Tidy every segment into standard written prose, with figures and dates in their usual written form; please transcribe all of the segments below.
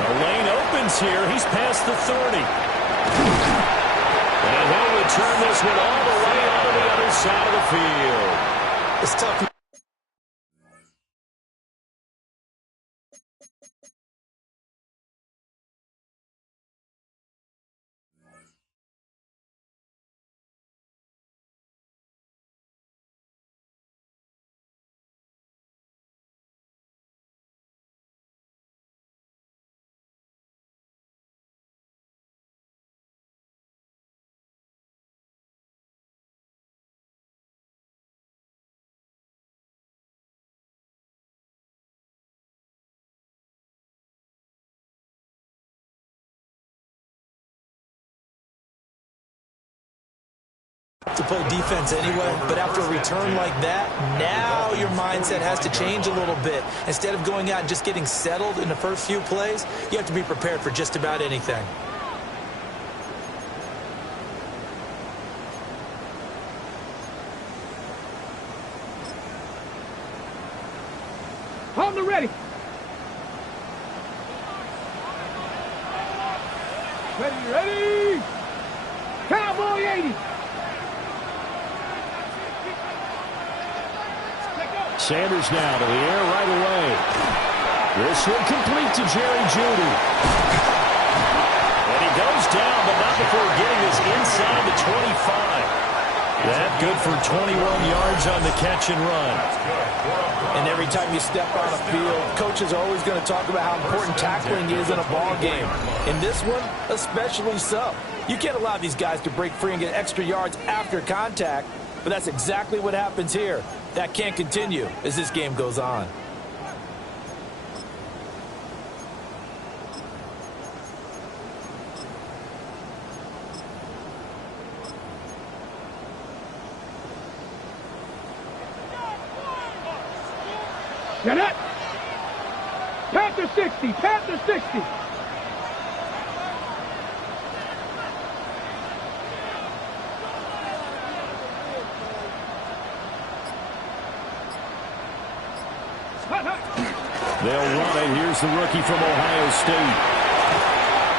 The lane opens here. He's past the 30. And he'll return this one all the way onto the other side of the field. It's tough. To play defense anyway, but after a return like that, now your mindset has to change a little bit. Instead of going out and just getting settled in the first few plays, you have to be prepared for just about anything. Hold the ready. Ready. Cowboy 80. Sanders now to the air right away. This will complete to Jerry Jeudy. And he goes down, but not before getting this inside the 25. That good for 21 yards on the catch and run. And every time you step on a field, coaches are always going to talk about how important tackling is in a ball game. In this one, especially so. You can't allow these guys to break free and get extra yards after contact, but that's exactly what happens here. That can't continue as this game goes on. Get it. Panther 60. Panther 60. They'll run it. Here's the rookie from Ohio State.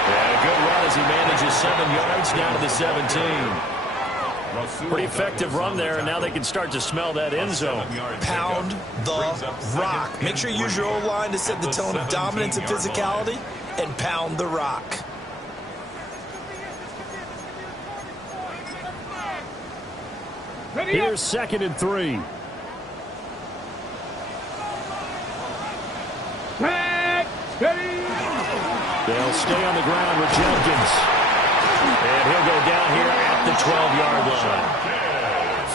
And a good run as he manages 7 yards down to the 17. Pretty effective run there, and now they can start to smell that end zone. Pound the rock. Make sure you use your O-line to set the tone of dominance and physicality, and pound the rock. Here's 2nd and 3. They'll stay on the ground with Jenkins. And he'll go down here at the 12-yard line.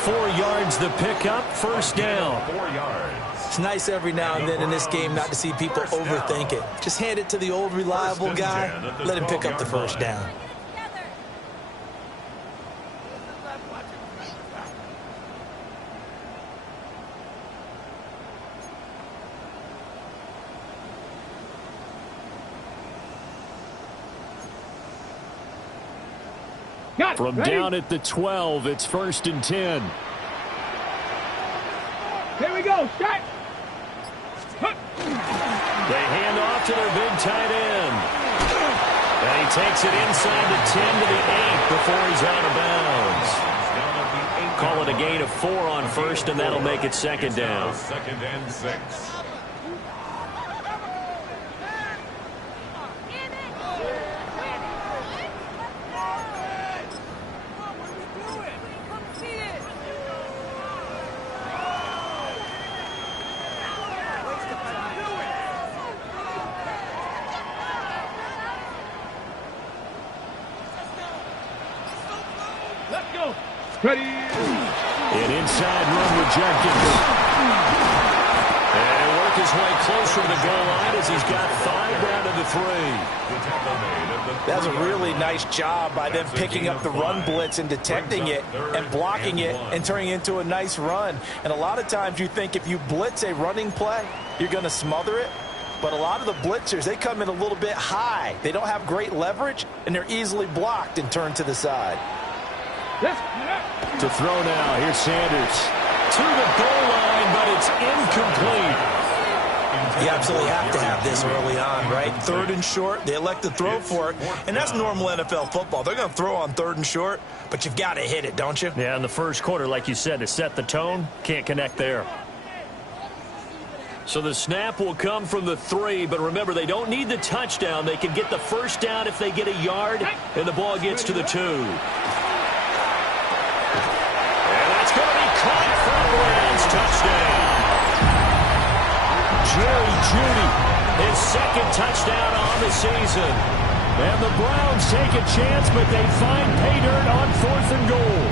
4 yards the pickup, first down. 4 yards. It's nice every now and then in this game not to see people overthink it. Just hand it to the old reliable guy, let him pick up the first down. From down at the 12, it's 1st and 10. Here we go. Shot. They hand off to their big tight end. And he takes it inside the 10 to the 8 before he's out of bounds. Call it a gain of 4 on first, and that'll make it 2nd down. 2nd and 6. Ready. An inside run with Jenkins. And work his way closer to the goal line as he's got 5 down to the 3. That's a really nice job by them picking up the run blitz and detecting it and blocking it and turning it into a nice run. And a lot of times you think if you blitz a running play, you're going to smother it. But a lot of the blitzers, they come in a little bit high. They don't have great leverage, and they're easily blocked and turned to the side. To throw now, here's Sanders. To the goal line, but it's incomplete. You absolutely have to have this early on, right? 3rd and short, they elect to throw for it, and that's normal NFL football. They're going to throw on 3rd and short, but you've got to hit it, don't you? Yeah, in the first quarter, like you said, to set the tone, can't connect there. So the snap will come from the 3, but remember, they don't need the touchdown. They can get the first down if they get a yard, and the ball gets to the 2. And that's going to be caught for the Browns touchdown. Jerry Jeudy, his 2nd touchdown on the season. And the Browns take a chance, but they find pay dirt on 4th and goal.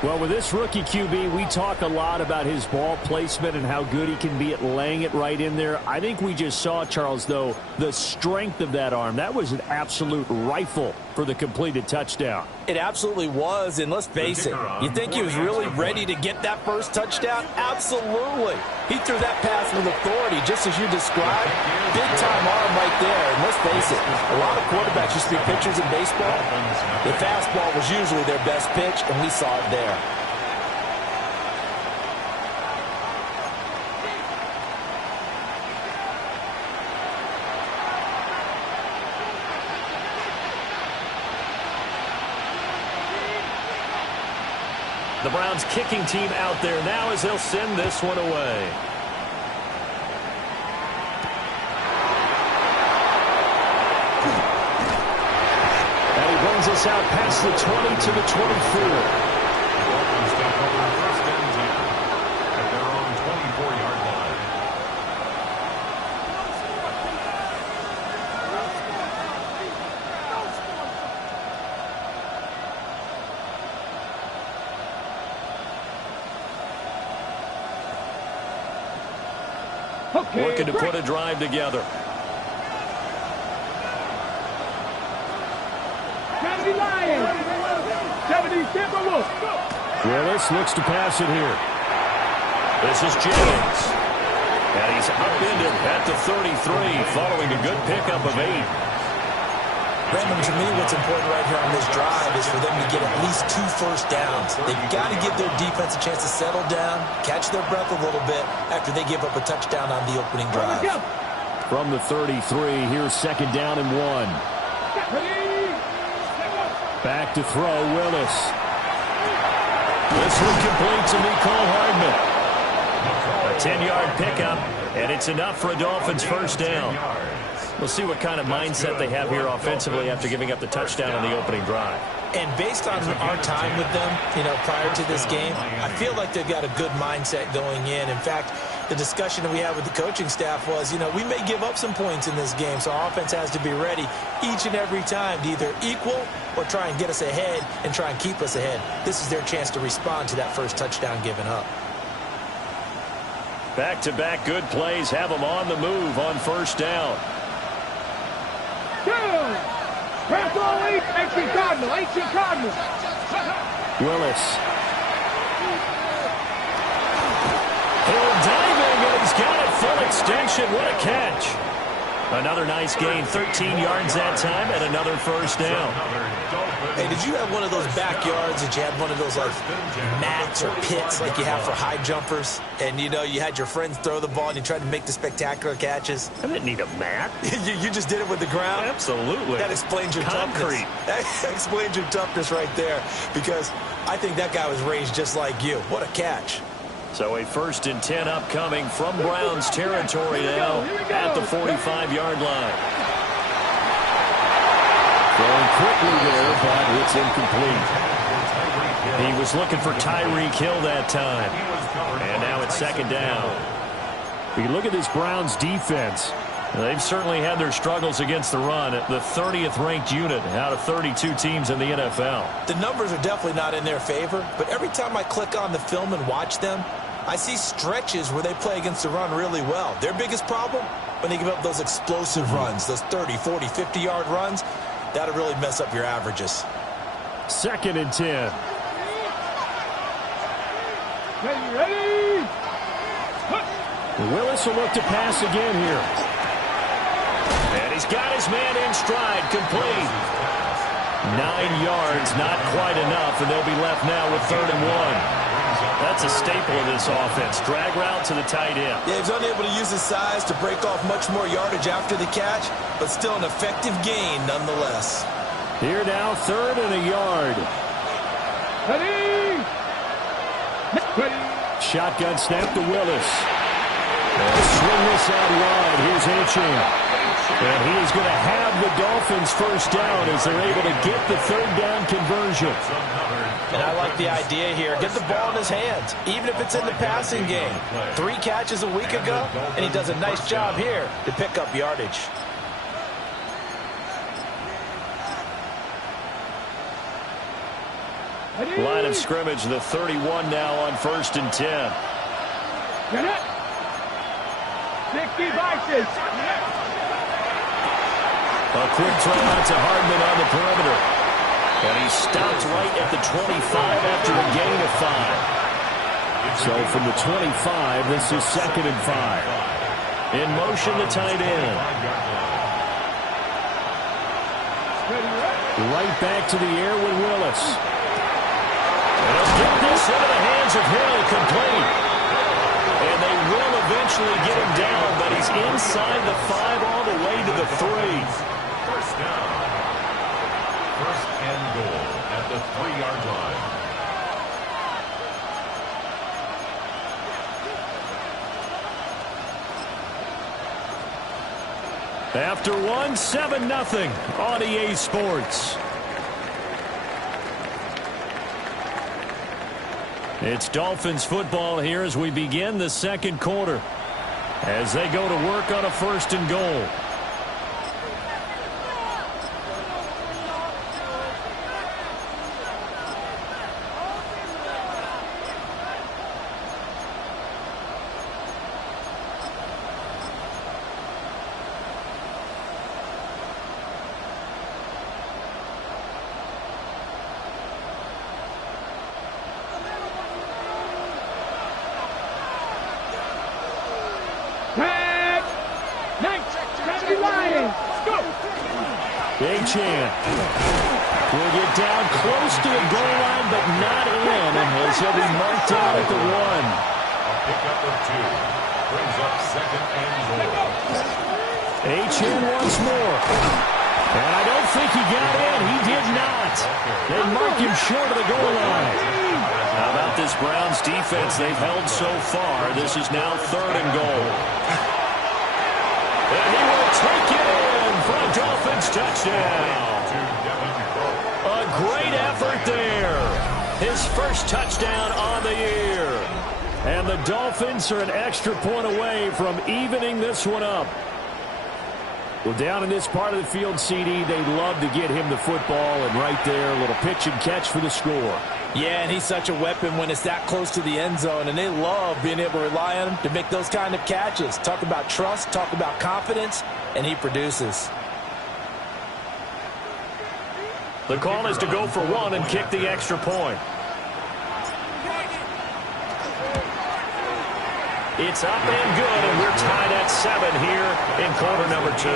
Well, with this rookie QB, we talk a lot about his ball placement and how good he can be at laying it right in there. I think we just saw, Charles, though, the strength of that arm. That was an absolute rifle for the completed touchdown. It absolutely was, and let's face it, you think he was really ready to get that first touchdown? Absolutely. He threw that pass with authority, just as you described. Big-time arm right there, and let's face it, a lot of quarterbacks used to be pitchers in baseball. The fastball was usually their best pitch, and we saw it there. The Browns kicking team out there now as they'll send this one away. And he brings us out past the 20 to the 24. Looking to put a drive together. 70 Lions. 70 Timberwolves. Willis looks to pass it here. This is Jennings. And he's upended at the 33 following a good pickup of 8. Brandon, to me, what's important right here on this drive is for them to get at least 2 first downs. They've got to give their defense a chance to settle down, catch their breath a little bit after they give up a touchdown on the opening drive. From the 33, here's 2nd down and 1. Back to throw, Willis. This one complete to Mecole Hardman. A 10-yard pickup, and it's enough for a Dolphins first down. We'll see what kind of mindset they have here offensively after giving up the touchdown on the opening drive. And based on our time with them, prior to this game, I feel like they've got a good mindset going in. In fact, the discussion that we had with the coaching staff was, we may give up some points in this game, so our offense has to be ready each and every time to either equal or try and get us ahead and try and keep us ahead. This is their chance to respond to that first touchdown given up. Back-to-back good plays have them on the move on first down. Press all 8, ancient Cardinal, ancient Cardinal. Willis. Hill diving, and he's got it full extension. What a catch. Another nice gain, 13 yards that time, and another first down. Hey, did you have one of those backyards that you had one of those like mats or pits like you have for high jumpers? And you had your friends throw the ball and you tried to make the spectacular catches? I didn't need a mat. you just did it with the ground? Absolutely. That explains your toughness. That explains your toughness right there, because I think that guy was raised just like you. What a catch. So a 1st and 10 upcoming from Browns territory now at the 45-yard line. Throwing quickly there, but it's incomplete. He was looking for Tyreek Hill that time. And now it's 2nd down. We look at this Browns defense. They've certainly had their struggles against the run. The 30th ranked unit out of 32 teams in the NFL. The numbers are definitely not in their favor, but every time I click on the film and watch them, I see stretches where they play against the run really well. Their biggest problem, when they give up those explosive runs, those 30, 40, 50-yard runs, that'll really mess up your averages. 2nd and 10. Ready? Willis will look to pass again here. And he's got his man in stride, complete. 9 yards, not quite enough, and they'll be left now with 3rd and 1. That's a staple of this offense. Drag route to the tight end. Yeah, he's unable to use his size to break off much more yardage after the catch, but still an effective gain nonetheless. Here now, 3rd and a yard. Ready. Shotgun snap to Willis. And swing this out wide. Here's Achane. And he is going to have the Dolphins first down as they're able to get the 3rd down conversion. And I like the idea here. Get the ball in his hands, even if it's in the passing game. 3 catches a week ago, and he does a nice job here to pick up yardage. Line of scrimmage, the 31 now on 1st and 10. 60 boxes. A quick throw out to Hardman on the perimeter. And he stopped right at the 25 after a gain of 5. So from the 25, this is 2nd and 5. In motion, the tight end. Right back to the air with Willis. And he'll get this into the hands of Hill, complete. And they will eventually get him down, but he's inside the 5 all the way to the 3. First down. 1st and goal at the 3-yard line. After 1, 7-0 on EA Sports. It's Dolphins football here as we begin the 2nd quarter. As they go to work on a 1st and goal. Achane will get down close to the goal line, but not in, as he'll be marked down at the 1. A pickup of 2. Brings up 2nd and goal. Achane once more. And I don't think he got in. He did not. They mark him short of the goal line. How about this Browns defense they've held so far? This is now 3rd and goal. And he will take it in for a Dolphins touchdown. A great effort there. His first touchdown on the year. And the Dolphins are an extra point away from evening this one up. Well, down in this part of the field, CD, they love to get him the football, and right there, a little pitch and catch for the score. Yeah, and he's such a weapon when it's that close to the end zone, and they love being able to rely on him to make those kind of catches. Talk about trust, talk about confidence, and he produces. The call is to go for 1 and kick the extra point. It's up and good, and we're tied at 7 here in quarter number 2.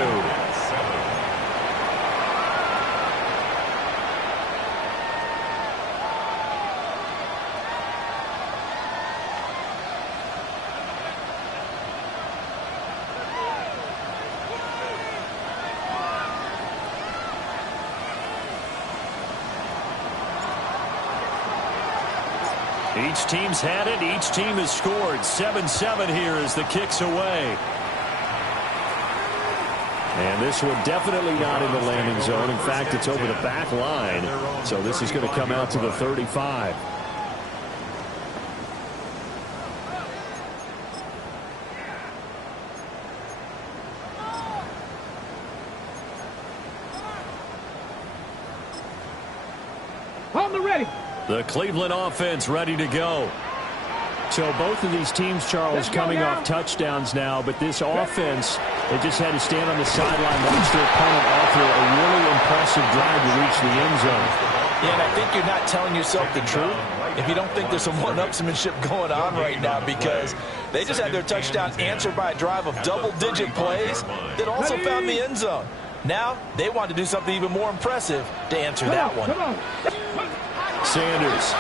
Each team's had it. Each team has scored. 7-7 here as the kick's away. And this one definitely not in the landing zone. In fact, it's over the back line. So this is going to come out to the 35. On the ready. The Cleveland offense ready to go. So both of these teams, Charles, coming off touchdowns now, but this offense, they just had to stand on the sideline, watch their opponent offer a really impressive drive to reach the end zone. Yeah, and I think you're not telling yourself the truth if you don't think there's some one-upsmanship going on right now, because they just had their touchdown answered by a drive of double-digit plays that also found the end zone. Now they want to do something even more impressive to answer that one. Sanders.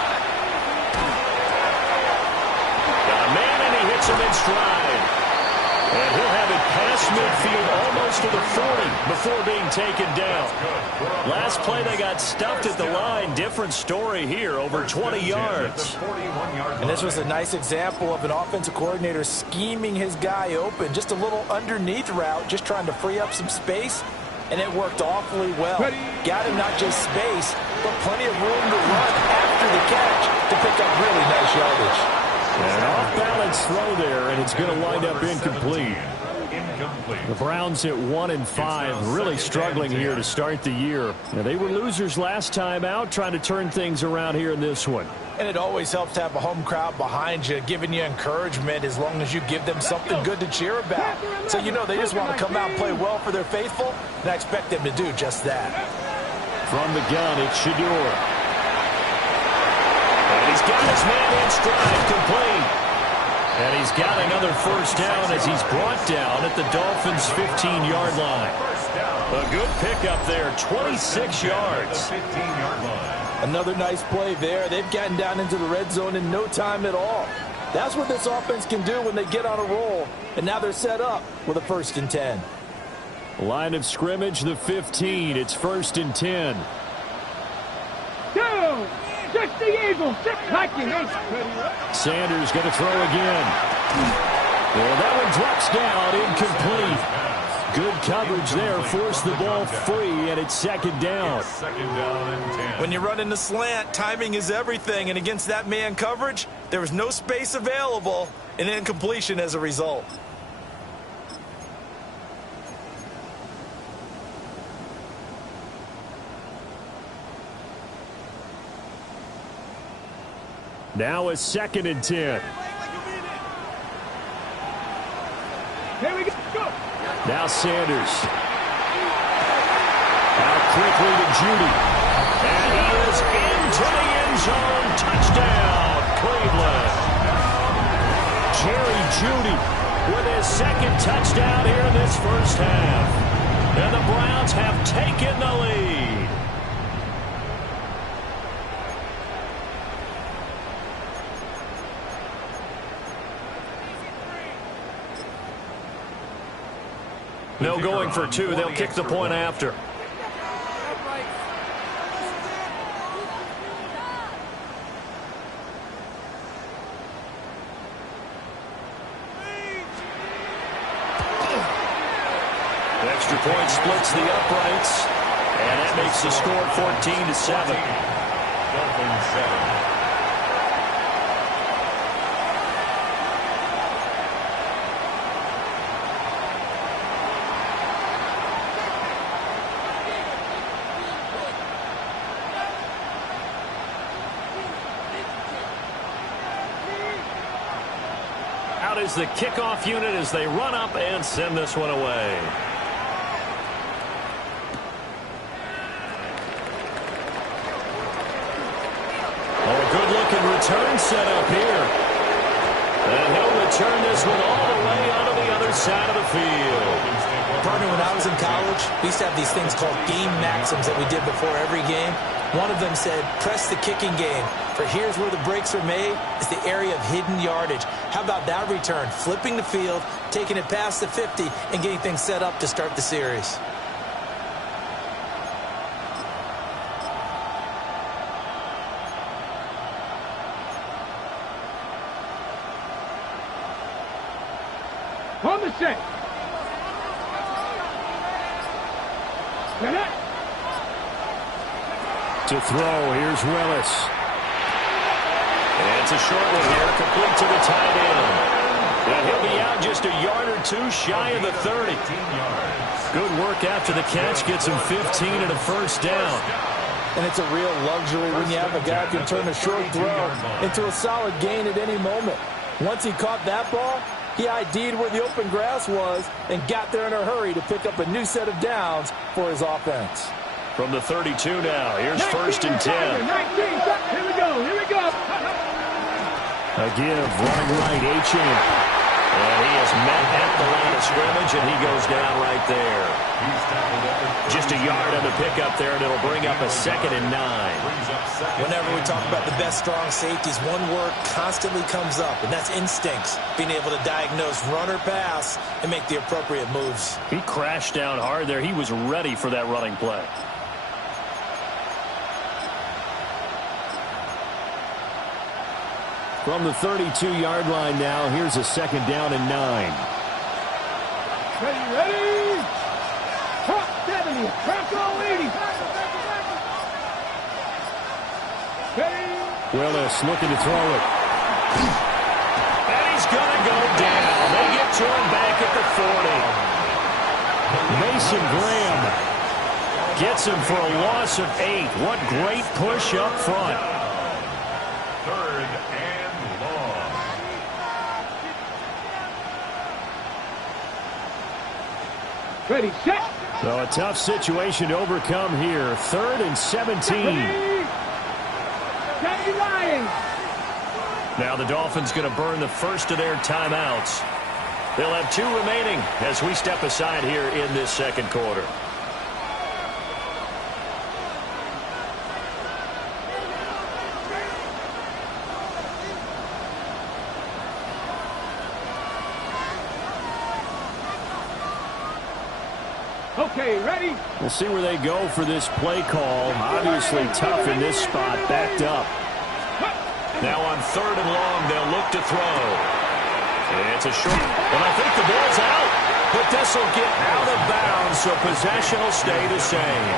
takes him in stride. And he'll have it past midfield almost to the 40 before being taken down. Last play they got stuffed at the line. Different story here, over 20 yards. And this was a nice example of an offensive coordinator scheming his guy open. Just a little underneath route, just trying to free up some space. And it worked awfully well. Got him not just space, but plenty of room to run after the catch to pick up really nice yardage. An off-balance throw there, and it's going to wind up incomplete. The Browns at 1-5, really struggling here to start the year. Now, they were losers last time out, trying to turn things around here in this one. And it always helps to have a home crowd behind you, giving you encouragement as long as you give them something good to cheer about. So you know they just want to come out and play well for their faithful, and I expect them to do just that. From the gun, it's Shador. And he's got his man in stride, complete. And he's got another first down as he's brought down at the Dolphins' 15-yard line. A good pickup there, 26 yards. Another nice play there. They've gotten down into the red zone in no time at all. That's what this offense can do when they get on a roll. And now they're set up with a 1st and 10. Line of scrimmage, the 15. It's 1st and 10. Go! 60 Eagles, 6 hiking. Sanders going to throw again. Well, that one drops down, incomplete. Good coverage there, forced the ball free, and it's 2nd down. When you run in the slant, timing is everything, and against that man coverage, there was no space available, and incompletion as a result. Now a 2nd and 10. Here we go. Now Sanders. Out quickly to Judy. And he is into the end zone. Touchdown, Cleveland. Jerry Judy with his 2nd touchdown here in this first half. And the Browns have taken the lead. No going for 2. They'll kick the point after. Extra point splits the uprights, and that makes the score 14-7. Dolphins 7. Out is the kickoff unit as they run up and send this one away. Oh, a good-looking return set up here. And he'll return this one all the way onto the other side of the field. Partner, when I was in college, we used to have these things called game maxims that we did before every game. One of them said, press the kicking game. For here's where the breaks are made, is the area of hidden yardage. How about that return? Flipping the field, taking it past the 50, and getting things set up to start the series. On the set. To throw, here's Willis. And it's a short one here, complete to the tight end. And he'll be out just a yard or 2 shy of the 30. Good work after the catch, gets him 15 and a first down. And it's a real luxury when you have a guy who can turn a short throw into a solid gain at any moment. Once he caught that ball, he ID'd where the open grass was and got there in a hurry to pick up a new set of downs for his offense. From the 32 now, here's 1st and 10. 19, here we go, here we go. A give, running right, Achane. And he is met at the line of scrimmage, and he goes down right there. Just a yard on the pickup there, and it'll bring up a 2nd and 9. Whenever we talk about the best strong safeties, one word constantly comes up, and that's instincts. Being able to diagnose run or pass and make the appropriate moves. He crashed down hard there. He was ready for that running play. From the 32-yard line now, here's a 2nd down and 9. Ready? Hot 70. Crackle 80. Ready? Willis looking to throw it. And he's going to go down. They get to him back at the 40. Mason Graham gets him for a loss of 8. What great push up front. 3rd and long. Ready, set. So a tough situation to overcome here. 3rd and 17. Ready. Steady Lions. Now the Dolphins going to burn the first of their timeouts. They'll have 2 remaining as we step aside here in this 2nd quarter. Okay, ready? We'll see where they go for this play call. Obviously tough in this spot, backed up. Now on 3rd and long, they'll look to throw. It's a short, and I think the ball's out. But this will get out of bounds, so possession will stay the same.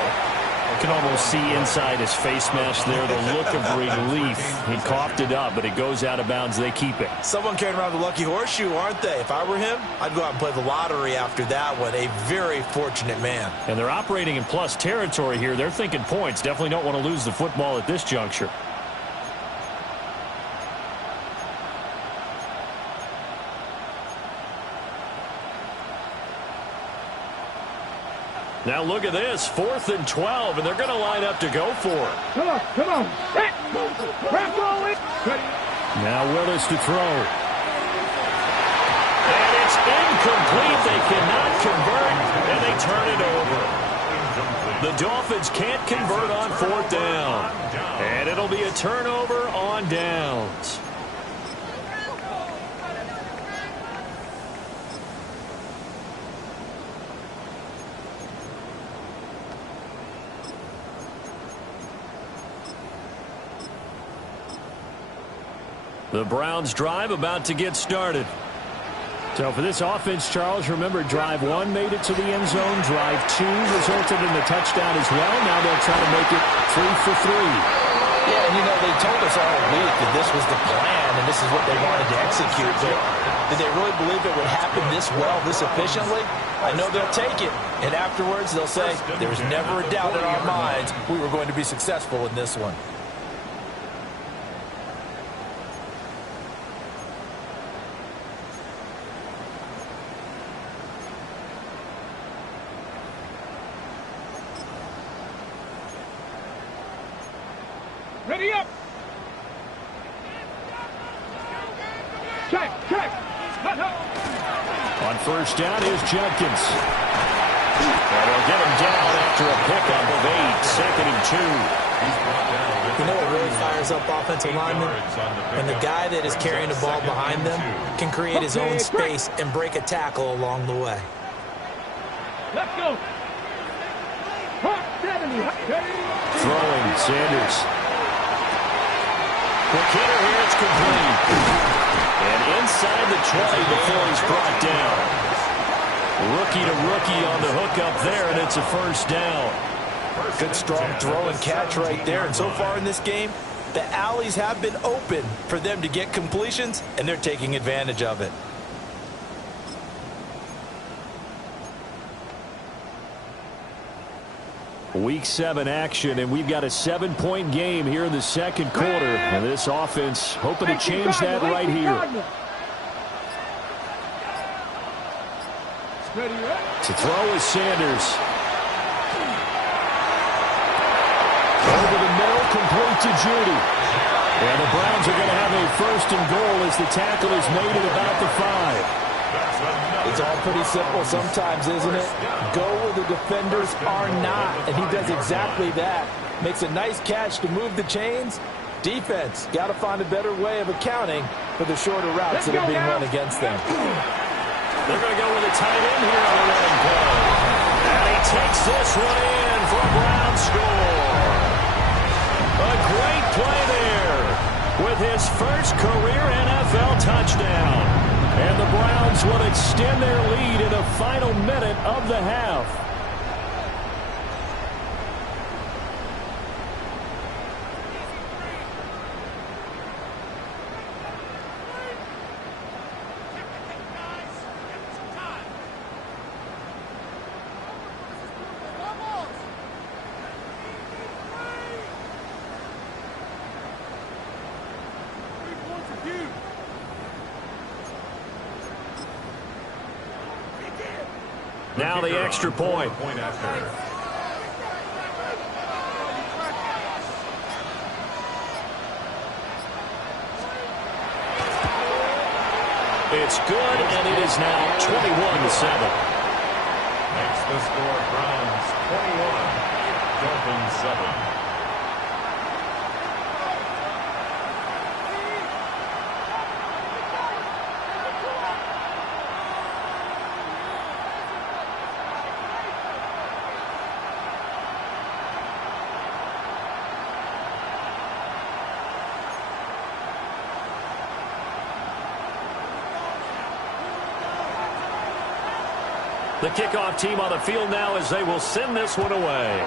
I can almost see inside his face mask there the look of relief. He coughed it up, but it goes out of bounds. They keep it. Someone carrying around the lucky horseshoe, aren't they? If I were him, I'd go out and play the lottery after that one. A very fortunate man. And they're operating in plus territory here. They're thinking points. Definitely don't want to lose the football at this juncture. Now look at this, 4th and 12, and they're going to line up to go for it. Come on. Set. Crackle it. Ready. Now Willis to throw. And it's incomplete. They cannot convert, and they turn it over. The Dolphins can't convert on 4th down. And it'll be a turnover on downs. The Browns drive about to get started. So for this offense, Charles, remember drive 1 made it to the end zone. Drive 2 resulted in a touchdown as well. Now they'll try to make it 3 for 3. Yeah, and you know, they told us all week that this was the plan and this is what they wanted to execute. But did they really believe it would happen this well, this efficiently? I know they'll take it. And afterwards, they'll say, there was never a doubt in our minds we were going to be successful in this one. Ready up. Check. On 1st down is Jenkins. And they'll get him down after a pickup of 8, 2nd and 2. You know what really fires up offensive linemen? When the guy that is carrying the ball behind them can create his own space and break a tackle along the way. Let's go. Hot 70. Throwing, Sanders. The kidder here, it's complete. And inside the 20 before he's brought down. Rookie to rookie on the hook up there, and it's a 1st down. Good strong throw and catch right there. And so far in this game, the alleys have been open for them to get completions, and they're taking advantage of it. Week 7 action, and we've got a 7-point game here in the 2nd quarter. And this offense hoping to change that right here. To throw is Sanders. Over the middle, complete to Judy. And the Browns are going to have a first and goal as the tackle is made at about the 5. It's all pretty simple sometimes, isn't it? Go where the defenders are not, and he does exactly that. Makes a nice catch to move the chains. Defense, got to find a better way of accounting for the shorter routes that are being run against them. They're going to go with a tight end here on the running play. And he takes this one in for a Brown score. A great play there with his first career NFL touchdown. And the Browns will extend their lead in the final minute of the half. Now the extra point. It's good, and it is now 21-7. Makes the score Browns 21, Dolphins 7. The kickoff team on the field now as they will send this one away.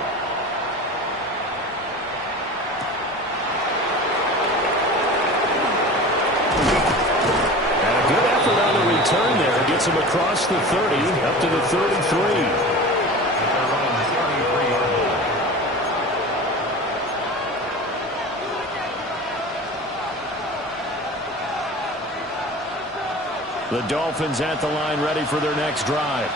And a good effort on the return there. Gets him across the 30, up to the 33. The Dolphins at the line ready for their next drive.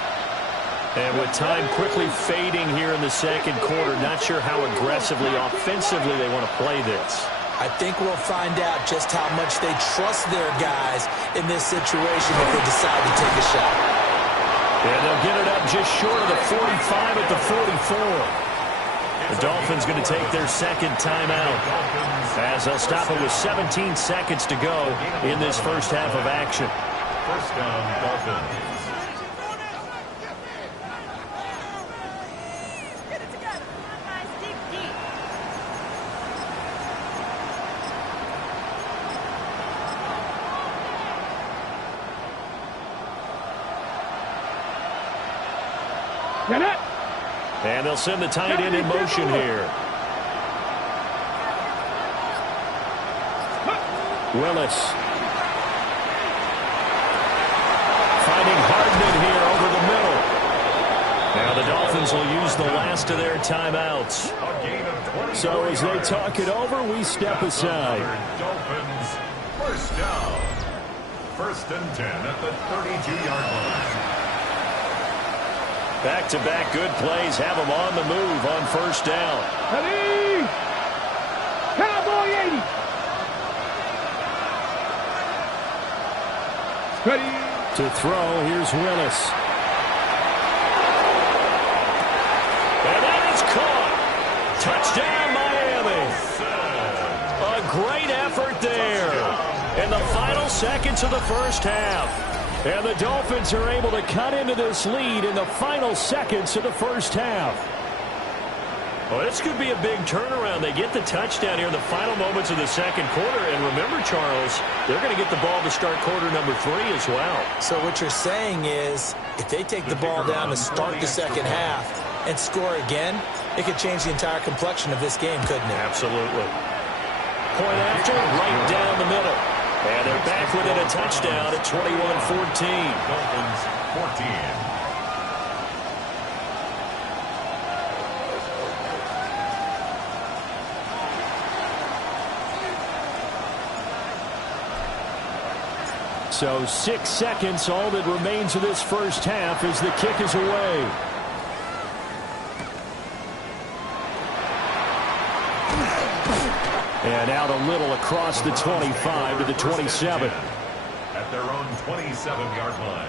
And with time quickly fading here in the second quarter, not sure how aggressively, offensively they want to play this. I think we'll find out just how much they trust their guys in this situation if they decide to take a shot. And they'll get it up just short of the 45 at the 44. The Dolphins going to take their second timeout as they'll stop it with 17 seconds to go in this first half of action. First down, Dolphins. And they'll send the tight end in motion here. Willis. Finding Hardman here over the middle. Now the Dolphins will use the last of their timeouts. So as they talk it over, we step aside. Dolphins, first down. First and 10 at the 32-yard line. Back-to-back good plays have them on the move on first down. Ready? Cowboy 80. Ready. To throw, here's Willis. And that is caught. Touchdown, Miami. A great effort there in the final seconds of the first half. And the Dolphins are able to cut into this lead in the final seconds of the first half. Well, this could be a big turnaround. They get the touchdown here in the final moments of the second quarter. And remember, Charles, they're going to get the ball to start quarter number 3 as well. So what you're saying is if they take the ball down to start the second half and score again, it could change the entire complexion of this game, couldn't it? Absolutely. Point after, right down the middle. And they're back within a touchdown at 21-14. Dolphins 14. So 6 seconds, all that remains of this first half as the kick is away. And out a little across the 25 to the 27. At their own 27-yard line.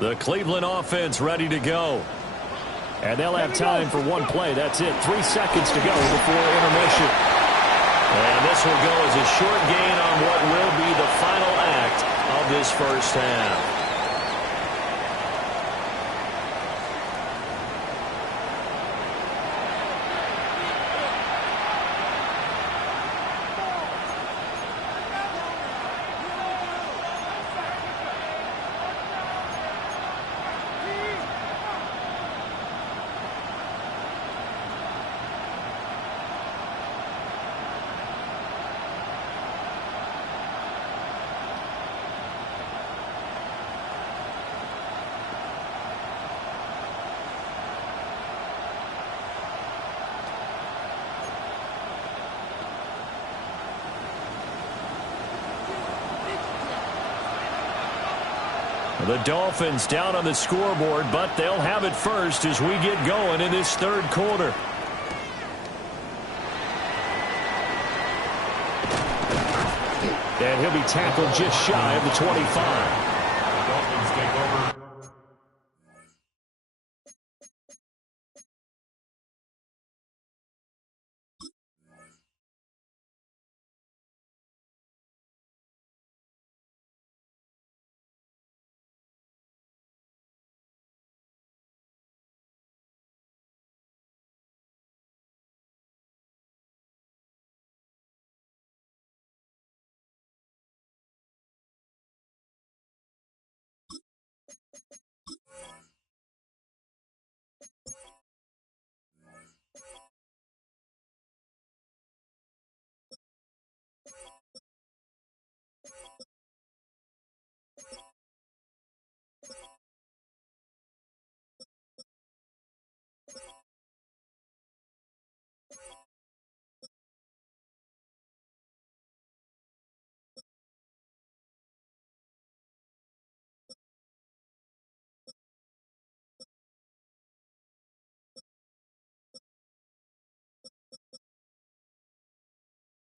The Cleveland offense ready to go. And they'll have time for one play. That's it. 3 seconds to go before intermission. And this will go as a short gain on what will be the final act of this first half. The Dolphins down on the scoreboard, but they'll have it first as we get going in this third quarter. And he'll be tackled just shy of the 25. The Dolphins take over.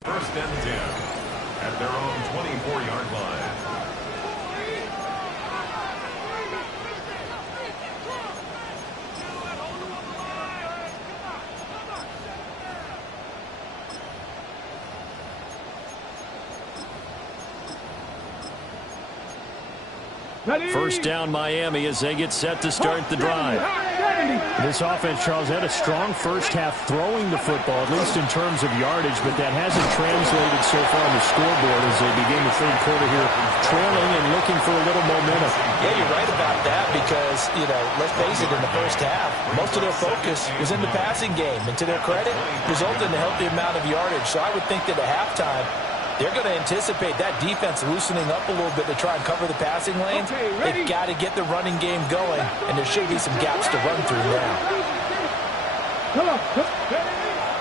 First and 10 at their own 24-yard line. First down Miami as they get set to start the drive. This offense, Charles, had a strong first half throwing the football, at least in terms of yardage, but that hasn't translated so far on the scoreboard as they begin the third quarter here, trailing and looking for a little momentum. Yeah, you're right about that because, let's face it, in the first half, most of their focus was in the passing game, and to their credit, resulted in a healthy amount of yardage. So I would think that at halftime, they're going to anticipate that defense loosening up a little bit to try and cover the passing lanes. They've got to get the running game going, and there should be some gaps to run through now.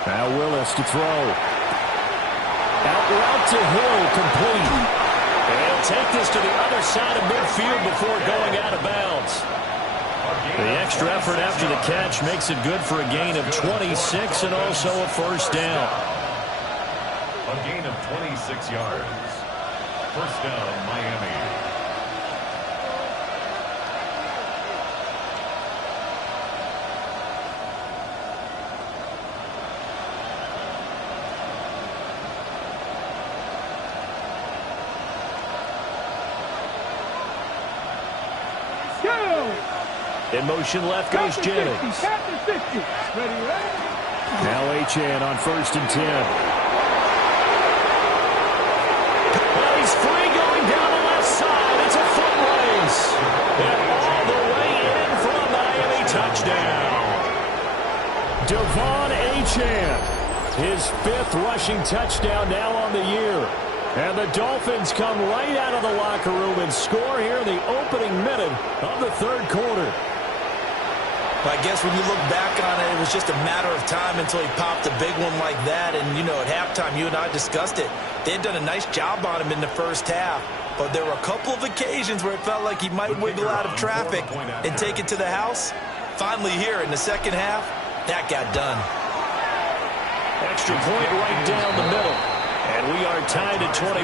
Now Willis to throw. Out route to Hill, complete. And he'll take this to the other side of midfield before going out of bounds. The extra effort after the catch makes it good for a gain of 26 and also a first down. A gain of 26 yards. First down, Miami. In motion left goes Jennings. Now Achane on first and 10. He's free going down the left side. It's a foot race. And all the way in for a Miami touchdown. Devon Achane, his 5th rushing touchdown now on the year. And the Dolphins come right out of the locker room and score here in the opening minute of the third quarter. But I guess when you look back on it, it was just a matter of time until he popped a big one like that. And, you know, at halftime, you and I discussed it. They had done a nice job on him in the first half. But there were a couple of occasions where it felt like he might wiggle out of traffic and take it to the house. Finally here in the second half, that got done. Extra point right down the middle. And we are tied at 21.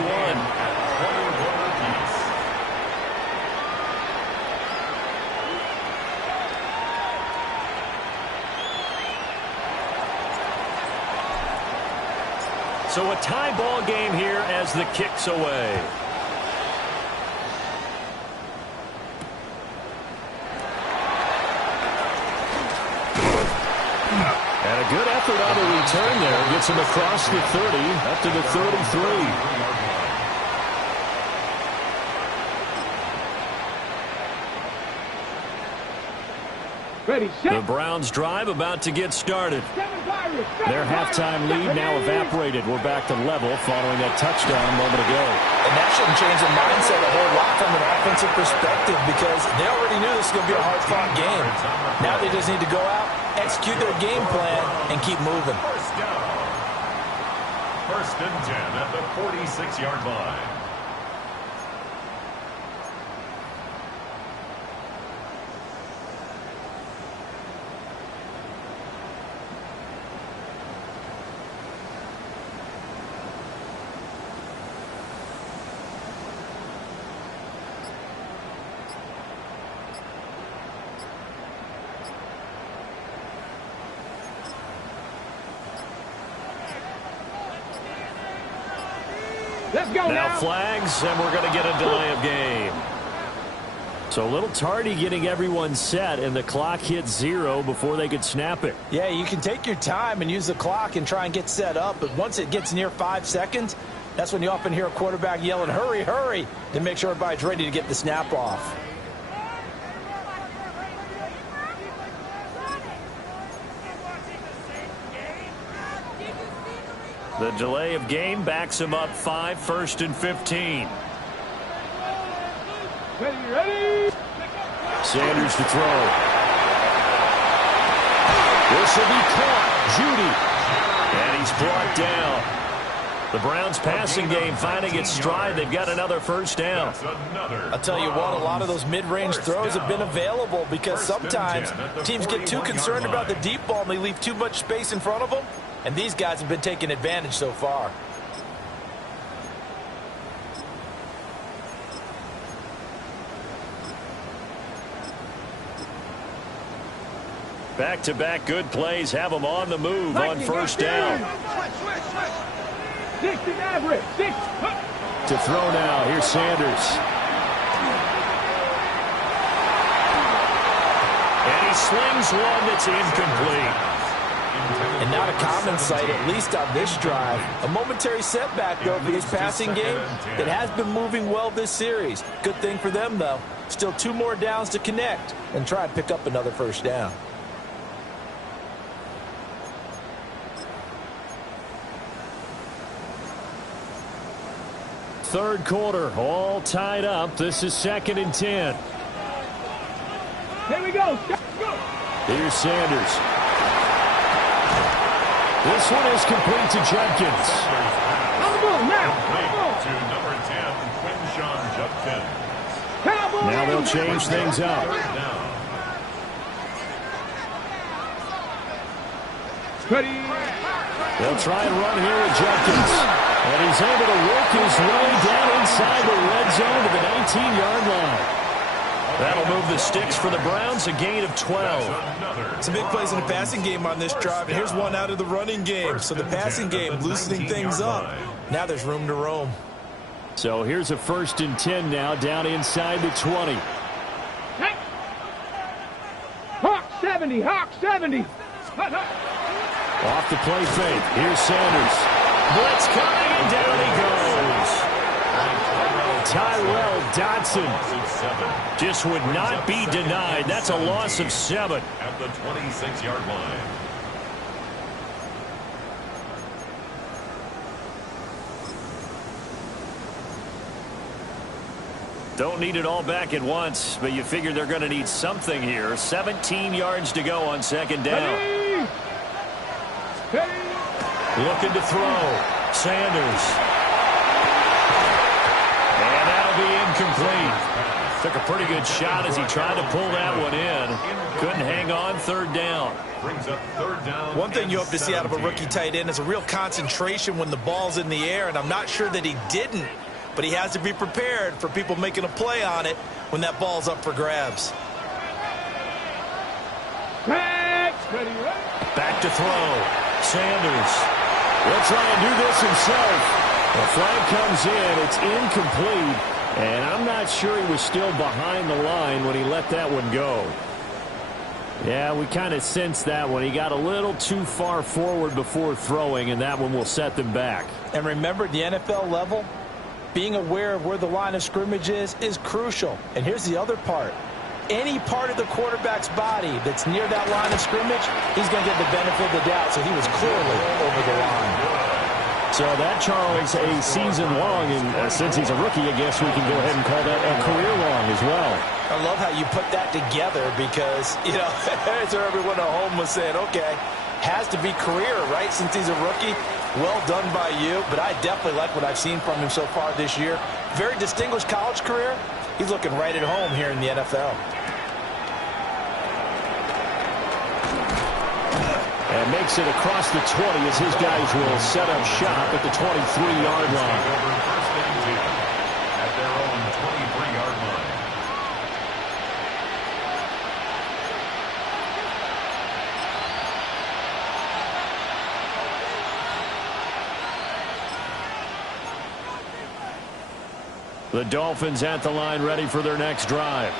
So a tie ball game here as the kick's away. And a good effort on the return there. Gets him across the 30, up to the 33. Ready, set. The Browns drive about to get started. Their halftime lead now evaporated. We're back to level following that touchdown a moment ago. And that shouldn't change the mindset a whole lot from an offensive perspective because they already knew this was going to be a hard-fought game. Now they just need to go out, execute their game plan, and keep moving. First and 10 at the 46-yard line. Let's go Now now. flags, and we're going to get a delay of game. So a little tardy getting everyone set, and the clock hit 0 before they could snap it. Yeah, you can take your time and use the clock and try and get set up, but once it gets near 5 seconds, that's when you often hear a quarterback yelling, hurry, hurry, to make sure everybody's ready to get the snap off. The delay of game backs him up 5, 1st and 15. Ready. Sanders to throw. This will be caught. Judy. And he's brought down. The Browns passing game finding its stride. They've got another first down. I'll tell you what, a lot of those mid-range throws have been available because sometimes teams get too concerned about the deep ball and they leave too much space in front of them. And these guys have been taking advantage so far. Back-to-back good plays have them on the move on first down. 60 average. 6. To throw now. Here's Sanders. And he slings one that's incomplete. And not a common sight, at least on this drive. A momentary setback, though, for this passing game that has been moving well this series. Good thing for them, though. Still 2 more downs to connect and try and pick up another first down. Third quarter, all tied up. This is 2nd and 10. Here we go. Here's Sanders. This one is complete to Jenkins. On the move now. To number 10, Quinshawn Judkins. Cowboys. Now they'll change things up. Ready. They'll try and run here with Jenkins. And he's able to work his way down inside the red zone to the 19-yard line. That'll move the sticks for the Browns, a gain of 12. Some big plays in the passing game on this drive, and here's one out of the running game. So the passing game loosening things up. Now there's room to roam. So here's a 1st and 10 now, down inside the 20. Hey. Hawk 70. Hawk 70. Off the play fake. Here's Sanders. Blitz coming, and down he goes. Tyrell Dodson just would not be denied. That's a loss of 7. At the 26-yard line. Don't need it all back at once, but you figure they're going to need something here. 17 yards to go on second down. Looking to throw. Sanders. And that'll be incomplete. Took a pretty good shot as he tried to pull that one in. Couldn't hang on. Third down. Brings up third down. One thing you hope to see out of a rookie tight end is a real concentration when the ball's in the air, and I'm not sure that he didn't. But he has to be prepared for people making a play on it when that ball's up for grabs. Back to throw. Sanders will try and do this himself. The flag comes in. It's incomplete. And I'm not sure he was still behind the line when he let that one go. Yeah, we kind of sensed that one. He got a little too far forward before throwing, and that one will set them back. And remember, at the NFL level, being aware of where the line of scrimmage is crucial. And here's the other part. Any part of the quarterback's body that's near that line of scrimmage, he's going to get the benefit of the doubt. So he was clearly over the line. So that, Charles, a season long, and since he's a rookie, I guess we can go ahead and call that a career long as well. I love how you put that together because, you know, so everyone at home was saying, okay, has to be career, right, since he's a rookie. Well done by you, but I definitely like what I've seen from him so far this year. Very distinguished college career. He's looking right at home here in the NFL. And makes it across the 20 as his guys will set up shop at the 23-yard line. First and 10 at their own 23-yard line. The Dolphins at the line ready for their next drive.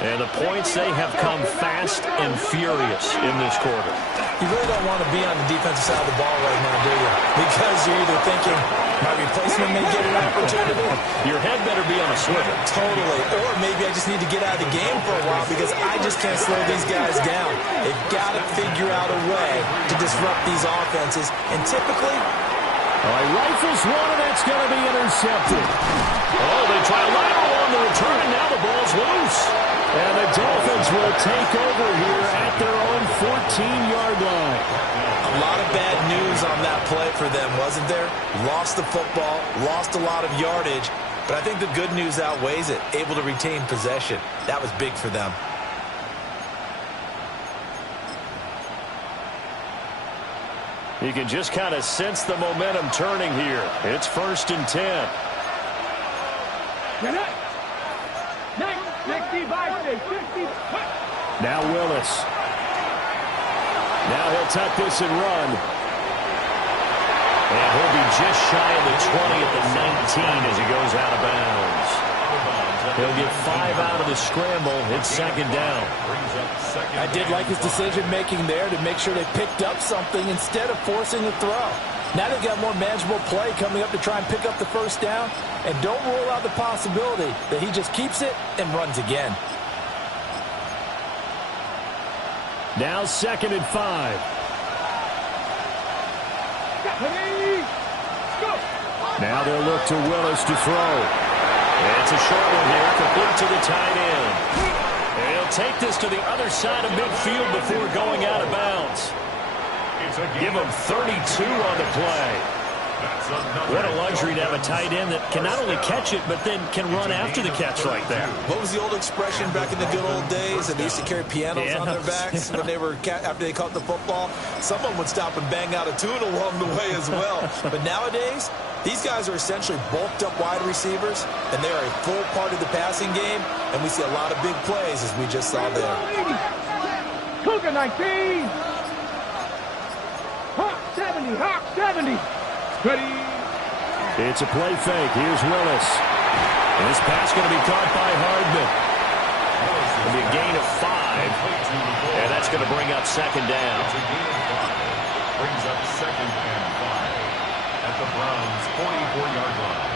And the points, they have come fast and furious in this quarter. You really don't want to be on the defensive side of the ball right now, do you? Because you're either thinking, my replacement may get an opportunity. Your head better be on a swivel. Totally. Or maybe I just need to get out of the game for a while because I just can't slow these guys down. They've got to figure out a way to disrupt these offenses. And typically, all right, rifles one, and that's going to be intercepted. Oh, they try a lateral on the return, and now the ball's loose. And the Dolphins will take over here at their own 14-yard line. A lot of bad news on that play for them, wasn't there? Lost the football, lost a lot of yardage, but I think the good news outweighs it. Able to retain possession. That was big for them. You can just kind of sense the momentum turning here. It's 1st and 10. Now Willis. Now he'll tuck this and run. And he'll be just shy of the 20 at the 19 as he goes out of bounds. He'll get 5 out of the scramble. It's 2nd down. I did like his decision-making there to make sure they picked up something instead of forcing the throw. Now they've got more manageable play coming up to try and pick up the first down. And don't rule out the possibility that he just keeps it and runs again. Now 2nd and 5. Now they'll look to Willis to throw. It's a short one here, complete to the tight end. And he'll take this to the other side of midfield before going out of bounds. Give him 32 on the play. What a luxury to have a tight end that can not only catch it, but then can run after the catch like that. What was the old expression back in the good old days? And they used to carry pianos on their backs when they were after they caught the football. Someone would stop and bang out a tune along the way as well. But nowadays, these guys are essentially bulked up wide receivers, and they are a full part of the passing game. And we see a lot of big plays as we just saw there. Cougar 19. Hawk 70. Hawk 70. Ready. It's a play fake. Here's Willis. And this pass going to be caught by Hardman. It'll be a gain of 5. And that's going to bring up 2nd down. Brings up 2nd and 5 at the Browns' 44-yard line.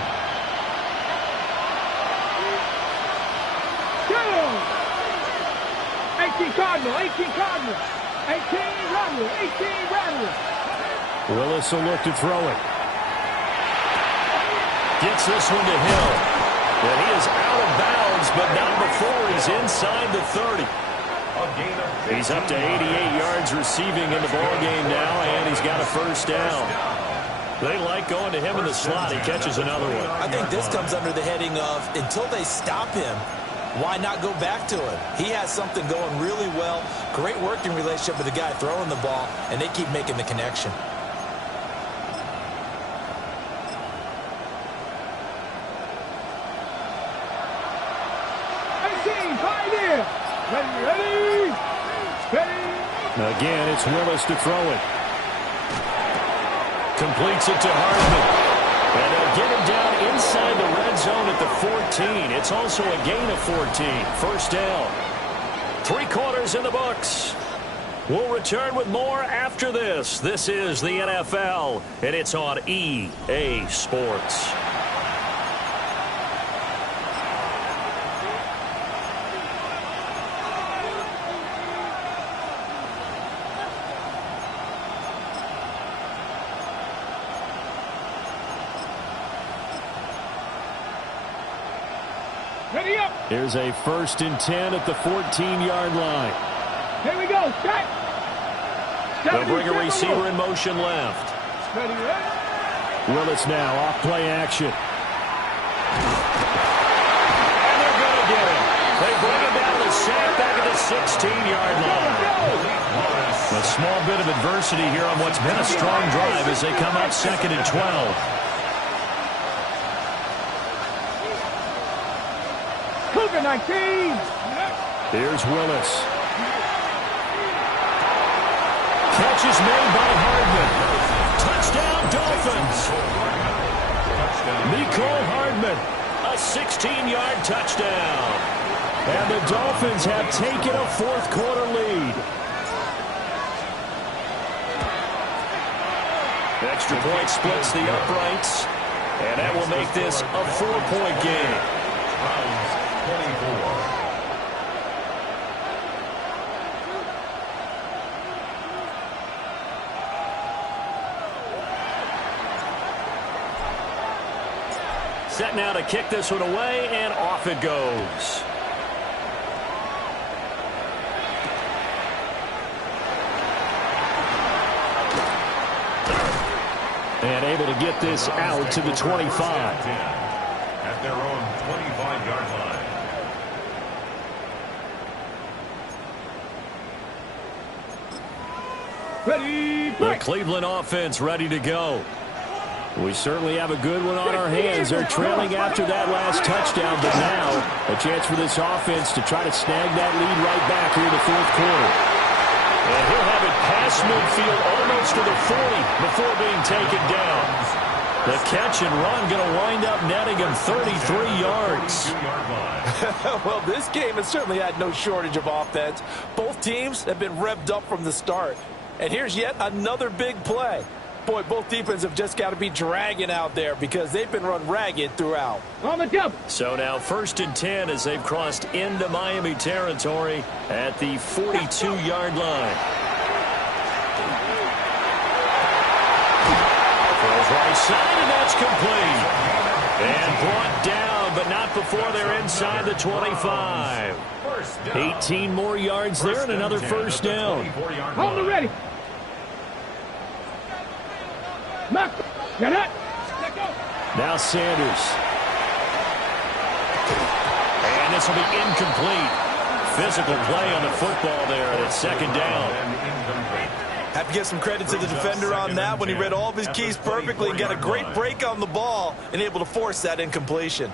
Go! 18 Cardinal. 18 Cardinal. 18 Rattler. 18 Rattler. Willis will look to throw it. Gets this one to Hill. And he is out of bounds, but not before he's inside the 30. He's up to 88 yards receiving in the ballgame now, and he's got a first down. They like going to him in the slot. He catches another one. I think this comes under the heading of until they stop him, why not go back to him? He has something going really well. Great working relationship with the guy throwing the ball, and they keep making the connection. Again, it's Willis to throw it. Completes it to Hardman. And they'll get him down inside the red zone at the 14. It's also a gain of 14. First down. 3 quarters in the books. We'll return with more after this. This is the NFL, and it's on EA Sports. Ready up. Here's a 1st and 10 at the 14-yard line. Here we go. Set. They'll bring a receiver in motion left. Ready, ready. Willis now off play action. And they're going to get him. They bring him down the sack back at the 16-yard line. A small bit of adversity here on what's been a strong drive as they come up 2nd and 12. Cougar 19. Here's Willis. Catch is made by Hardman. Touchdown, Dolphins. Nicole Hardman, a 16-yard touchdown. And the Dolphins have taken a 4th quarter lead. Extra point splits the uprights, and that will make this a 4-point game. 24. Set now to kick this one away, and off it goes. And able to get this out to the 25. At their own 25-yard line. Ready, The play. Cleveland offense ready to go. We certainly have a good one on our hands. They're trailing after that last touchdown, but now a chance for this offense to try to snag that lead right back here in the 4th quarter. And he'll have it past midfield almost to the 40 before being taken down. The catch and run going to wind up netting him 33 yards. Well, this game has certainly had no shortage of offense. Both teams have been revved up from the start. And here's yet another big play. Boy, both defenses have just got to be dragging out there because they've been run ragged throughout. On the double. So now 1st and 10 as they've crossed into Miami territory at the 42-yard line. Throws right side, and that's complete. And brought down, but not before they're inside the 25. 18 more yards there and another first down. Hold it ready. Knock. Get it. Now Sanders. And this will be incomplete. Physical play on the football there, and it's 2nd down. Have to give some credit to the defender on that when he read all of his keys perfectly and got a great break on the ball and able to force that incompletion.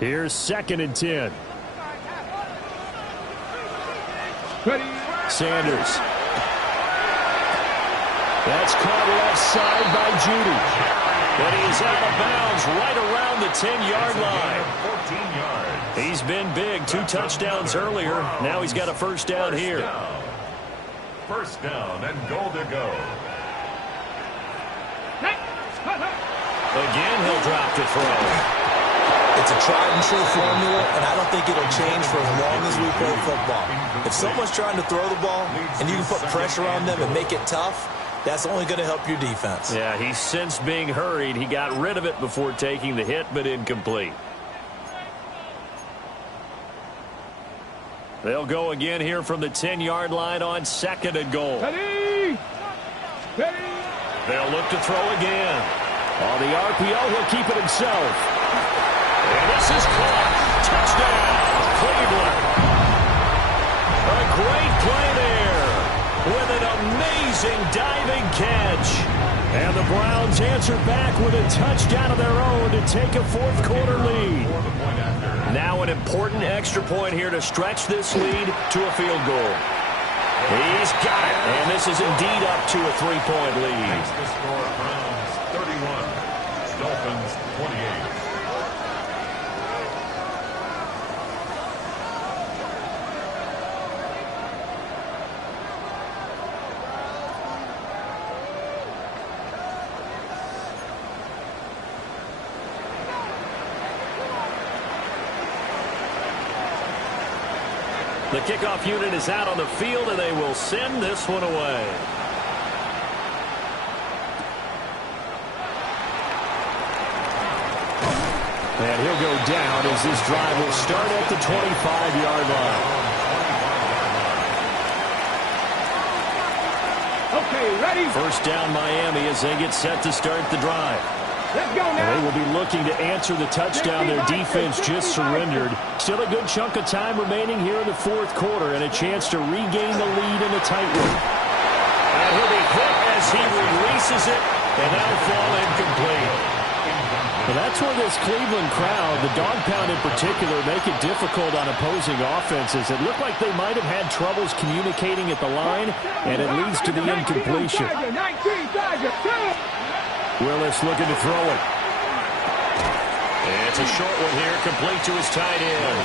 Here's 2nd and 10. Ready. Sanders. That's caught left side by Judy. But he's out of bounds right around the 10-yard line. 14 yards. He's been big. 2 touchdowns earlier. Now he's got a first down here. First down and goal to go. Again, he'll drop to throw. It's a tried-and-true formula, and I don't think it'll change for as long as we play football. If someone's trying to throw the ball and you can put pressure on them and make it tough, That's only going to help your defense. Yeah, he sensed being hurried. He got rid of it before taking the hit, but incomplete. They'll go again here from the 10-yard line on 2nd and goal. Ready. Ready. They'll look to throw again. On the RPO, he'll keep it himself. And this is caught. Touchdown, Cleveland. A great play there with an amazing diving catch. And the Browns answer back with a touchdown of their own to take a fourth-quarter lead. Now an important extra point here to stretch this lead to a field goal. He's got it, and this is indeed up to a 3-point lead. Makes the score Browns 31, Dolphins 28. The kickoff unit is out on the field, and they will send this one away. And he'll go down as this drive will start at the 25-yard line. Okay, ready. First down Miami as they get set to start the drive. Let's go now. They will be looking to answer the touchdown their defense just surrendered. Still a good chunk of time remaining here in the fourth quarter and a chance to regain the lead in a tight one. And he'll be hit as he releases it, and that'll fall incomplete. Well, that's where this Cleveland crowd, the dog pound in particular, make it difficult on opposing offenses. It looked like they might have had troubles communicating at the line, and it leads to the incompletion. 19, Tiger, 2. Willis looking to throw it. It's a short one here, complete to his tight end.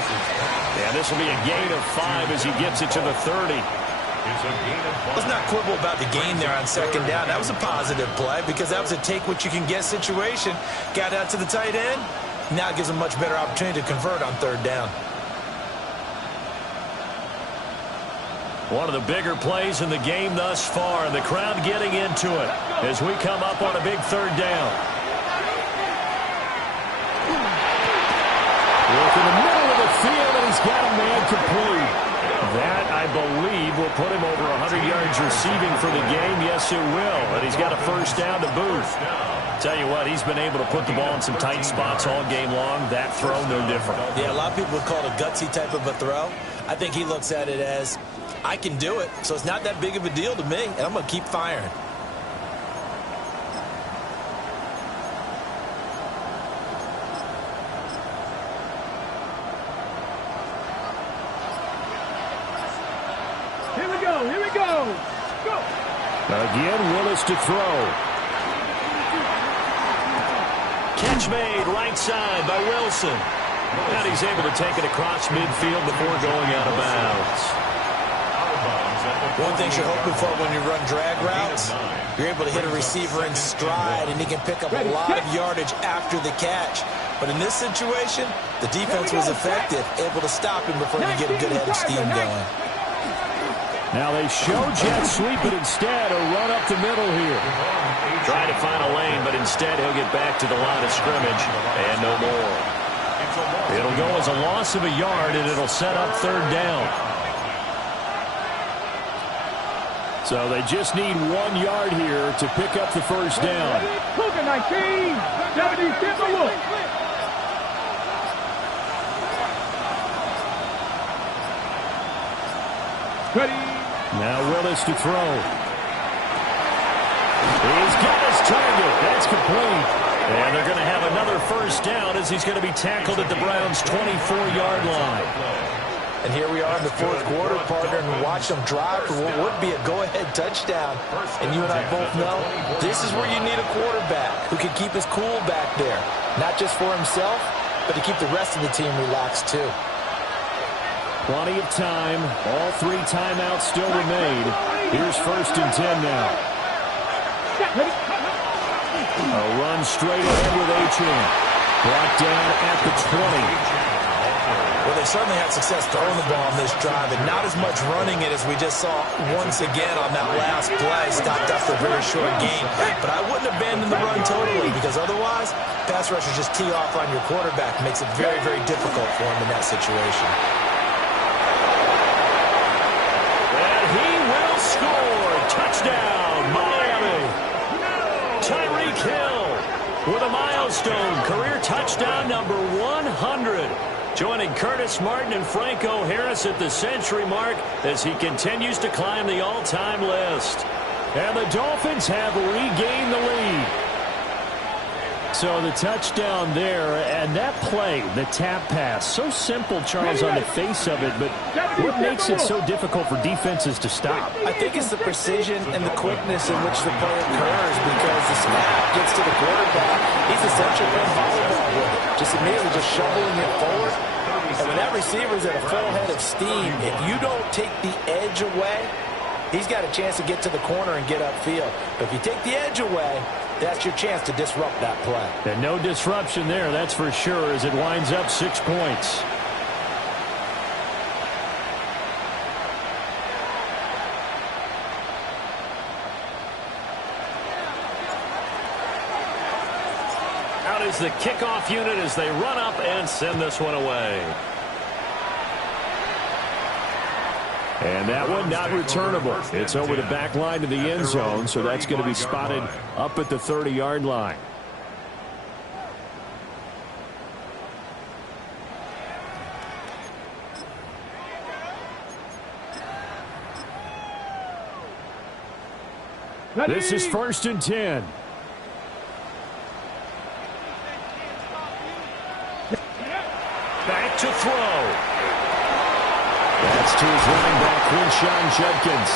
And this will be a gain of 5 as he gets it to the 30. Let's not quibble about the gain there on 2nd down. That was a positive play because that was a take-what-you-can-get situation. Got out to the tight end. Now it gives him a much better opportunity to convert on 3rd down. One of the bigger plays in the game thus far, and the crowd getting into it as we come up on a big 3rd down. Look in the middle of the field, and he's got a man complete. That, I believe, will put him over 100 yards receiving for the game. Yes, it will. And he's got a first down to boot. Tell you what, he's been able to put the ball in some tight spots all game long. That throw, no different. Yeah, a lot of people would call it a gutsy type of a throw. I think he looks at it as, I can do it, so it's not that big of a deal to me, and I'm going to keep firing. Here we go. Here we go. Go. Again, Willis to throw. Catch made right side by Wilson. And he's able to take it across midfield before going out of bounds. One thing you're hoping for when you run drag routes, you're able to hit a receiver in stride, and he can pick up a lot of yardage after the catch. But in this situation, the defense was effective, able to stop him before he could get a good head of steam going. Now they show jet sweep, but instead a run up the middle here. Trying to find a lane, but instead he'll get back to the line of scrimmage, and no more. It'll go as a loss of a yard, and it'll set up 3rd down. So they just need 1 yard here to pick up the first down. Cougar 19, 70, look. Ready. Now Willis to throw. He's got his target. That's complete. And they're going to have another first down as he's going to be tackled at the Browns' 24-yard line. And here we are in the fourth quarter, partner, and watch them drive for what would be a go-ahead touchdown. And you and I both know this is where you need a quarterback who can keep his cool back there. Not just for himself, but to keep the rest of the team relaxed too. Plenty of time. All 3 timeouts still remain. Here's 1st and 10 now. A run straight ahead with Achane. Brought down at the 20. Well, they certainly had success throwing the ball on this drive and not as much running it as we just saw once again on that last play, stopped after a very short gain. But I wouldn't abandon the run totally, because otherwise, pass rushers just tee off on your quarterback. Makes it very, very difficult for him in that situation. And he will score. Touchdown, Miami. Tyreek Hill with a milestone career touchdown number 100. Joining Curtis Martin and Franco Harris at the century mark as he continues to climb the all-time list. And the Dolphins have regained the lead. So the touchdown there, and that play, the tap pass, so simple, Charles, on the face of it, but what makes it so difficult for defenses to stop? I think it's the precision and the quickness in which the play occurs, because the snap gets to the quarterback. He's essentially playing volleyball with it, just immediately just shoveling it forward. And when that receiver's at a full head of steam, if you don't take the edge away, he's got a chance to get to the corner and get upfield. But if you take the edge away, that's your chance to disrupt that play. And no disruption there, that's for sure, as it winds up 6 points. Out is the kickoff unit as they run up and send this one away. And that one not returnable. It's over the back line to the end zone, so that's going to be spotted up at the 30-yard line. This is 1st and 10. Back to throw. That's to his running back, Quinshon Judkins.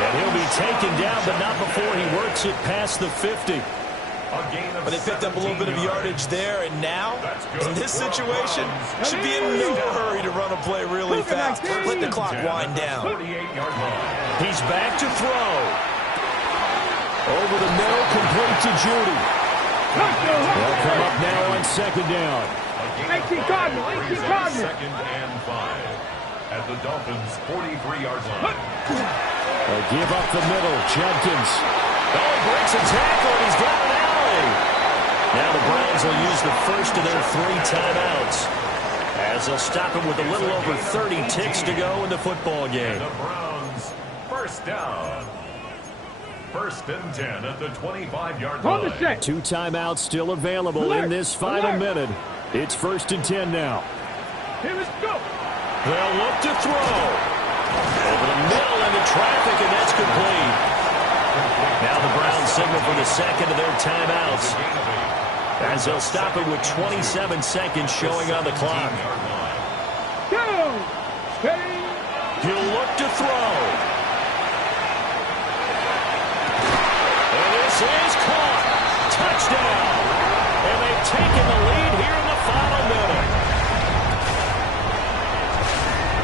And he'll be taken down, but not before he works it past the 50. But they picked up a little bit of yardage there, and now, in this situation, should be in no hurry to run a play really fast. Let the clock wind down. He's back to throw. Over the middle, complete to Judy. They'll come up now on 2nd down. 18 Cardinals, 18 Cardinals. 2nd and 5 at the Dolphins' 43-yard line. They give up the middle. Judkins. Oh, he breaks a tackle, and he's got an alley. Now the Browns will use the first of their 3 timeouts, as they'll stop him with a little over 30 ticks to go in the football game. The Browns, first down. 1st and 10 at the 25-yard line. 2 timeouts still available in this final minute. It's 1st and 10 now. Here we go. They'll look to throw. Over the middle into traffic, and that's complete. Now the Browns signal for the second of their timeouts, as they'll stop it with 27 seconds showing on the clock. Go. Steady. He'll look to throw. And this is caught. Touchdown. And they've taken the lead here in the final minute.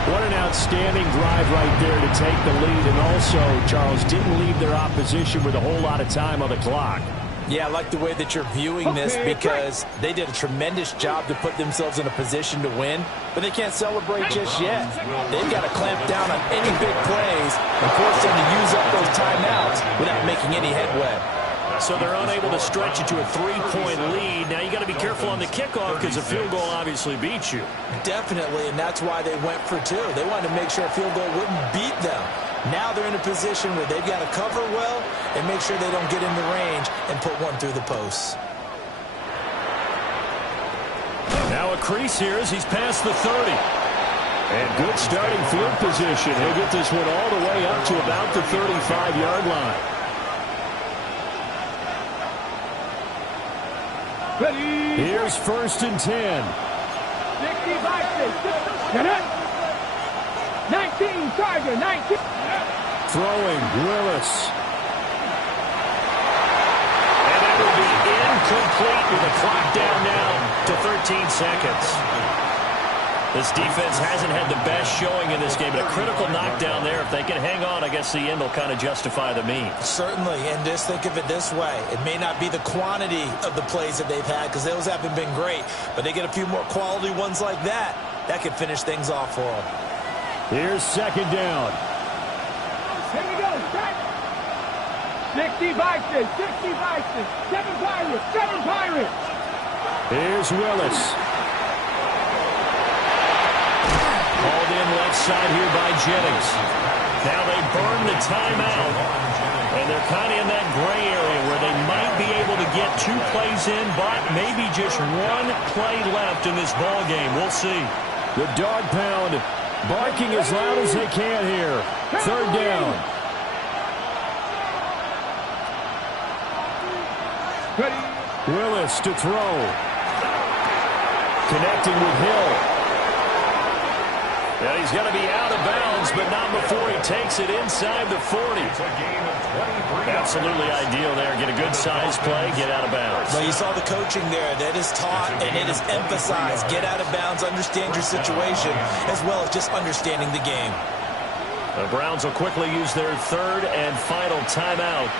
What an outstanding drive right there to take the lead, and also, Charles, didn't leave their opposition with a whole lot of time on the clock. Yeah, I like the way that you're viewing this, because they did a tremendous job to put themselves in a position to win, but they can't celebrate just yet. They've got to clamp down on any big plays and force them to use up those timeouts without making any headway. So they're unable to stretch it to a 3-point lead. Now you got to be careful on the kickoff, because a field goal obviously beats you. Definitely, and that's why they went for 2. They wanted to make sure a field goal wouldn't beat them. Now they're in a position where they've got to cover well and make sure they don't get into range and put one through the posts. Now a crease here as he's past the 30. And good starting field position. He'll get this one all the way up to about the 35-yard line. Ready. Here's 1st and 10. 65. Get it. 19, Tiger, 19. Throwing, Willis. And that will be incomplete with the clock down now to 13 seconds. This defense hasn't had the best showing in this game, but a critical knockdown there. If they can hang on, I guess the end will kind of justify the means. Certainly, and just think of it this way. It may not be the quantity of the plays that they've had, because those haven't been great, but they get a few more quality ones like that. that could finish things off for them. Here's second down. Here we go. Set. 60 Vikings. 60 Vikings. 7 Pirates. 7 Pirates. Here's Willis. Called in left side here by Jennings. Now they burn the timeout, and they're kind of in that gray area where they might be able to get 2 plays in, but maybe just 1 play left in this ball game. We'll see. The dog pound barking as loud as they can here. Third down. Willis to throw. Connecting with Hill. And he's going to be out of bounds, but not before he takes it inside the 40. Absolutely ideal there. Get a good size play, get out of bounds. Well, you saw the coaching there. That is taught and it is emphasized. Get out of bounds, understand your situation, as well as just understanding the game. The Browns will quickly use their third and final timeout.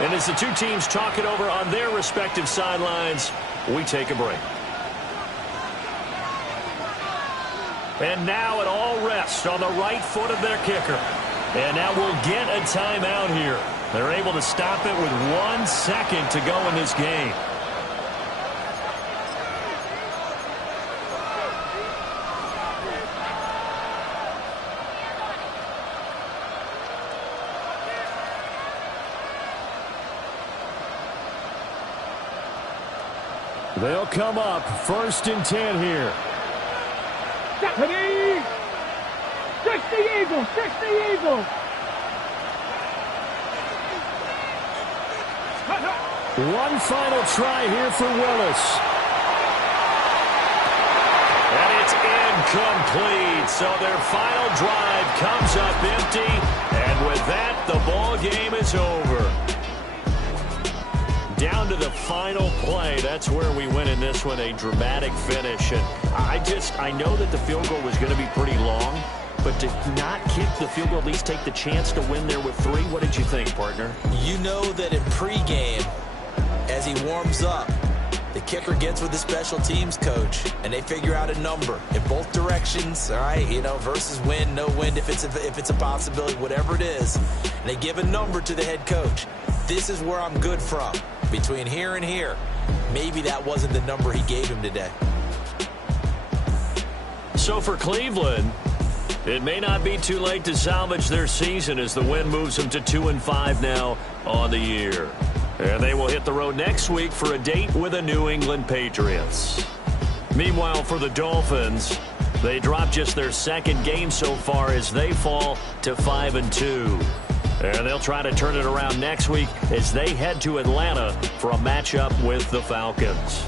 And as the two teams talk it over on their respective sidelines, we take a break. And now it all rests on the right foot of their kicker. And now we'll get a timeout here. They're able to stop it with 1 second to go in this game. They'll come up 1st and 10 here. Stephanie! 60 Eagles! 60 Eagles! One final try here for Willis. And it's incomplete. So their final drive comes up empty. And with that, the ball game is over. Down to the final play. That's where we win in this one, a dramatic finish. And I know that the field goal was going to be pretty long, but to not kick the field goal, at least take the chance to win there with 3, what did you think, partner? You know that in pregame, as he warms up, the kicker gets with the special teams coach, and they figure out a number in both directions, all right, versus win, no win, if it's a possibility, whatever it is. And they give a number to the head coach. This is where I'm good from. Between here and here, maybe that wasn't the number he gave him today. So for Cleveland, it may not be too late to salvage their season as the win moves them to 2-5 now on the year. And they will hit the road next week for a date with the New England Patriots. Meanwhile, for the Dolphins, they drop just their 2nd game so far as they fall to 5-2. And they'll try to turn it around next week as they head to Atlanta for a matchup with the Falcons.